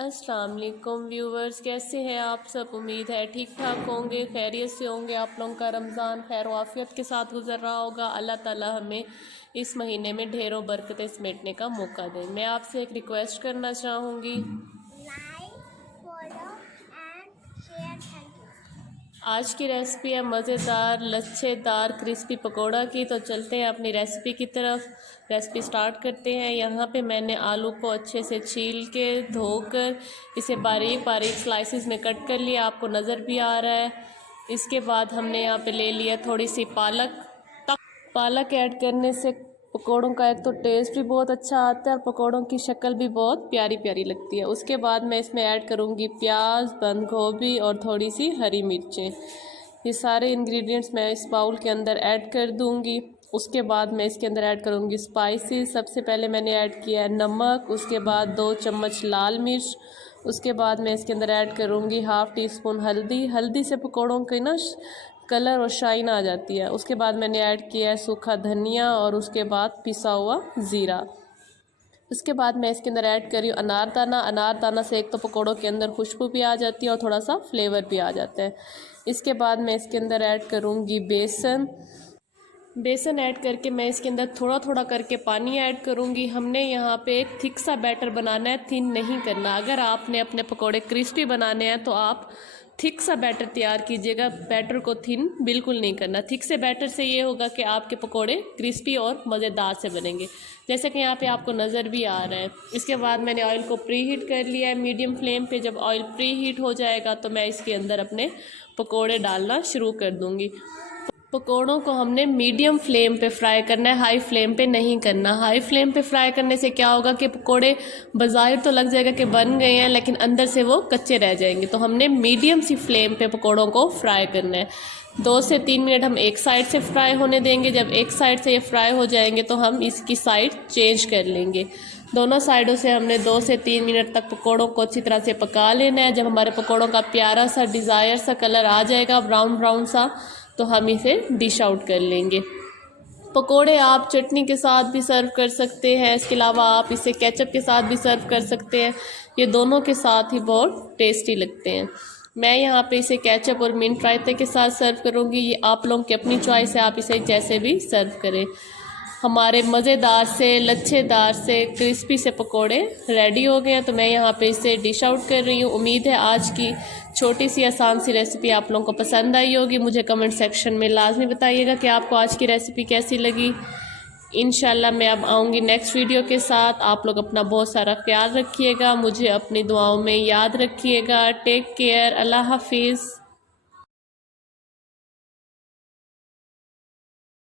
अस्सलाम वालेकुम व्यूवर्स, कैसे हैं आप सब। उम्मीद है ठीक ठाक होंगे, खैरियत से होंगे। आप लोगों का रमज़ान खैर वाफ़ियत के साथ गुजर रहा होगा। अल्लाह ताला हमें इस महीने में ढेरों बरकतें समेटने का मौका दें। मैं आपसे एक रिक्वेस्ट करना चाहूँगी, आज की रेसिपी है मज़ेदार लच्छेदार क्रिस्पी पकोड़ा की। तो चलते हैं अपनी रेसिपी की तरफ। रेसिपी स्टार्ट करते हैं। यहाँ पे मैंने आलू को अच्छे से छील के धोकर इसे बारीक बारीक स्लाइसिस में कट कर लिया, आपको नज़र भी आ रहा है। इसके बाद हमने यहाँ पे ले लिया थोड़ी सी पालक। पालक ऐड करने से पकोड़ों का एक तो टेस्ट भी बहुत अच्छा आता है और पकोड़ों की शक्ल भी बहुत प्यारी प्यारी लगती है। उसके बाद मैं इसमें ऐड करूँगी प्याज, बंद गोभी और थोड़ी सी हरी मिर्चें। ये सारे इंग्रेडिएंट्स मैं इस बाउल के अंदर ऐड कर दूँगी। उसके बाद मैं इसके अंदर ऐड करूँगी स्पाइसेस। सबसे पहले मैंने ऐड किया है नमक, उसके बाद 2 चम्मच लाल मिर्च, उसके बाद मैं इसके अंदर ऐड करूँगी हाफ़ टी स्पून हल्दी। हल्दी से पकोड़ों की ना कलर और शाइन आ जाती है। उसके बाद मैंने ऐड किया है सूखा धनिया और उसके बाद पिसा हुआ ज़ीरा। उसके बाद मैं इसके अंदर ऐड कर रही हूँ अनारदाना। अनारदाना से एक तो पकोड़ों के अंदर खुशबू भी आ जाती है और थोड़ा सा फ्लेवर भी आ जाता है। इसके बाद मैं इसके अंदर ऐड करूँगी बेसन। बेसन ऐड करके मैं इसके अंदर थोड़ा थोड़ा करके पानी ऐड करूँगी। हमने यहाँ पे एक थिक सा बैटर बनाना है, थिन नहीं करना। अगर आपने अपने पकोड़े क्रिस्पी बनाने हैं तो आप थिक सा बैटर तैयार कीजिएगा, बैटर को थिन बिल्कुल नहीं करना। थिक से बैटर से ये होगा कि आपके पकोड़े क्रिस्पी और मज़ेदार से बनेंगे, जैसे कि यहाँ पे आपको नज़र भी आ रहा है। इसके बाद मैंने ऑयल को प्री हीट कर लिया है मीडियम फ्लेम पे। जब ऑयल प्री हीट हो जाएगा तो मैं इसके अंदर अपने पकोड़े डालना शुरू कर दूँगी। पकोड़ों को हमने मीडियम फ्लेम पे फ्राई करना है, हाई फ्लेम पे नहीं करना। हाई फ्लेम पे फ्राई करने से क्या होगा कि पकोड़े बाज़ाहिर तो लग जाएगा कि बन गए हैं, लेकिन अंदर से वो कच्चे रह जाएंगे। तो हमने मीडियम सी फ्लेम पे पकोड़ों को फ्राई करना है। 2 से 3 मिनट हम एक साइड से फ्राई होने देंगे। जब एक साइड से ये फ्राई हो जाएंगे तो हम इसकी साइड चेंज कर लेंगे। दोनों साइडों से हमने 2 से 3 मिनट तक पकोड़ों को अच्छी तरह से पका लेना है। जब हमारे पकोड़ों का प्यारा सा डिज़ायर सा कलर आ जाएगा, ब्राउन ब्राउन सा, तो हम इसे डिश आउट कर लेंगे। पकोड़े आप चटनी के साथ भी सर्व कर सकते हैं, इसके अलावा आप इसे केचप के साथ भी सर्व कर सकते हैं। ये दोनों के साथ ही बहुत टेस्टी लगते हैं। मैं यहाँ पे इसे केचप और मिंट रायते के साथ सर्व करूँगी। ये आप लोगों की अपनी चॉइस है, आप इसे जैसे भी सर्व करें। हमारे मज़ेदार से लच्छेदार से क्रिस्पी से पकोड़े रेडी हो गए हैं, तो मैं यहाँ पे इसे डिश आउट कर रही हूँ। उम्मीद है आज की छोटी सी आसान सी रेसिपी आप लोगों को पसंद आई होगी। मुझे कमेंट सेक्शन में लाजमी बताइएगा कि आपको आज की रेसिपी कैसी लगी। इंशाल्लाह मैं अब आऊँगी नेक्स्ट वीडियो के साथ। आप लोग अपना बहुत सारा ख्याल रखिएगा, मुझे अपनी दुआओं में याद रखिएगा। टेक केयर, अल्लाह हाफिज़।